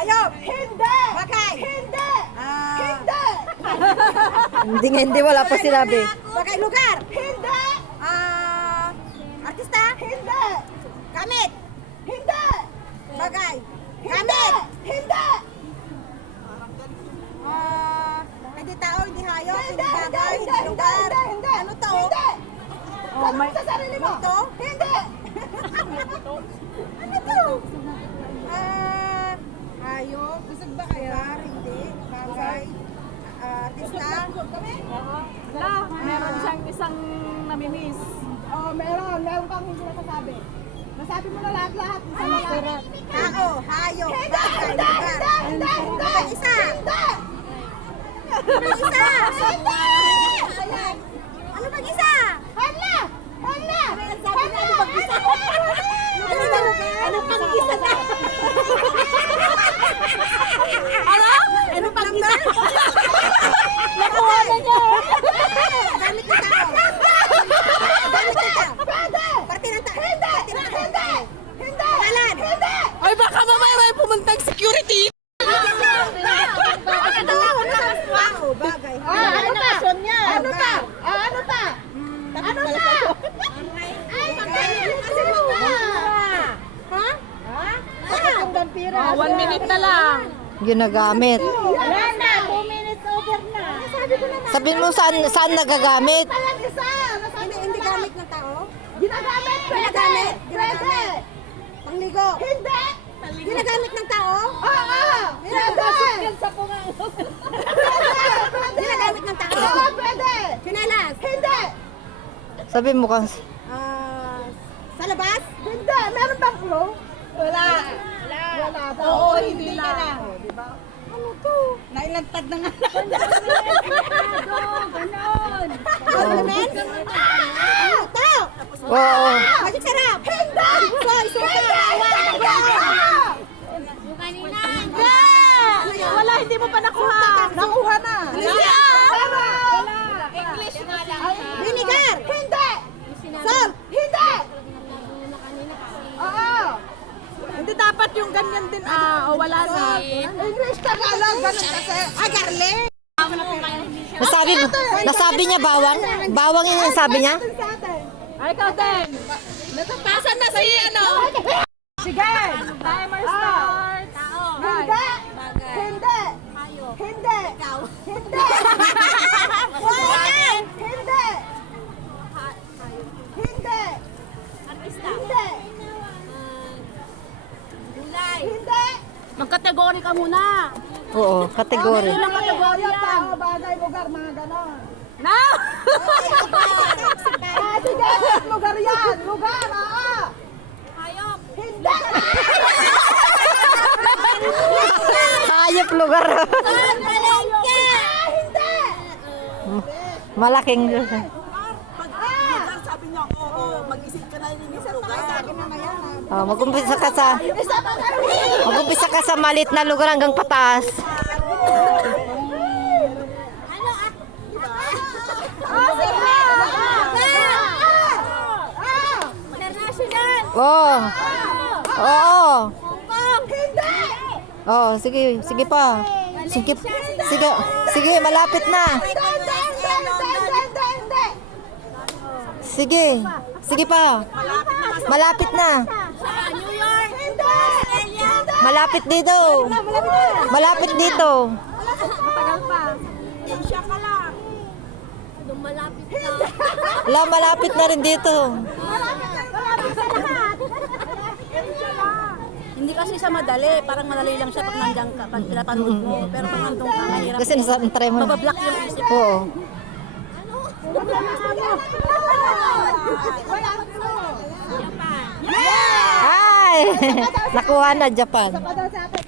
Hayop. Hindi. Bagay. Hindi. Hindi. Hindi, wala pa sinabi. Bagay, lugar. Hindi. Artista. Hindi. Gamit. Hindi. Bagay. Hindi. Gamit. Hindi. Hindi tao, hindi hayop, hindi Hindi. bagay, Hindi. hindi lugar. Hindi. Ano to? Hindi. Oh, may... Sa sarili mo. Ito? Hindi. Ano to? Hayop. Busog ba kaya? Hindi. Bagay. Artista. Wala, meron siyang isang namimiss. Oh, meron kang hindi nasasabi. Nasabi mo na lahat-lahat. Isa na lang. Tao, hayop, Hindi. bagay, Hindi. lugar. Hindi. Hindi. Isa. Hindi. Isa. Hindi. Ano pag isa? Hala. Hala. Ano pang isa na? Ano pang isa? Nakuha na niya! Gamit ng tao. Gamit ng tao. Pwede. Parte ng tao. Hindi. Parte ng tao. Hindi. Hindi. Pangalan. Hindi. Ay, baka mamaya may pumuntang security! Tao, bagay. Ano pa? Ano pa? Ano pa? Ano pa? Ay, magaling kasi mo pa. Ha? Bakit yung vampira? 1 minute na lang. Ginagamit. Wala na. 2 minutes over na. Sabi ko na na. Sabihin mo saan nagagamit. Palang isa. Hindi gamit ng tao? Ginagamit. Ginagamit. Pwede. Pangligo. Hindi. Ginagamit ng tao? Oo. Pwede. Ginagamit ng tao? Oo, pwede. Sinelas? Sabihin mo kang... Sa labas? Hindi. Meron bang clue? Wala. Wala daw. Oo, hindi lang. Ano to? Nailantad na nga. Ornament? Tao? Oo. Magic sarap? Hindi. Soy, suka, Wala, hindi mo pa nakuha. Nakuha na. English nga lang. Vinegar? Hindi. Salt? Hindi. Oo. Hindi dapat yung ganyan din. O wala na. English Tagalog. Ganun kasi. Garlic? Nasabi niya bawang? Bawang yung sabi niya? Sa atin. Ay, ikaw din. Natapasan na si ano. Sige. Timer start. Hindi. Hindi. Hindi. Hindi. Hindi. Hindi. Hindi. Hindi. Magkategori ka muna. Oo, kategory. Ilang kategori Hayop, yan? tao, bagay, lugar, mga ganon. Na! Sige, lugar yan. Lugar, oo. Hindi. Hayop lugar. Hindi. Malaking lugar. Sabi niya, oo, mag-isip ka na rin yung lugar. Oh, mag-umpisa ka Isa pa kayo. sa maliit na lugar hanggang pataas. Oo. Oo. Oh, sige pa. Sige, malapit na. Sige pa. Malapit na. Malapit dito. Malapit dito. Matagal pa. Wala, malapit na rin dito. Hindi kasi siya madali. Parang madali lang siya pag nandiyan ka, pag pinapanood mo. Pero pag nandun ka, mahirap. Kasi nasa-try mo. Mabablock yung isip. Oo. Ay! Nakuha na Japan. Isa pa daw sa atin.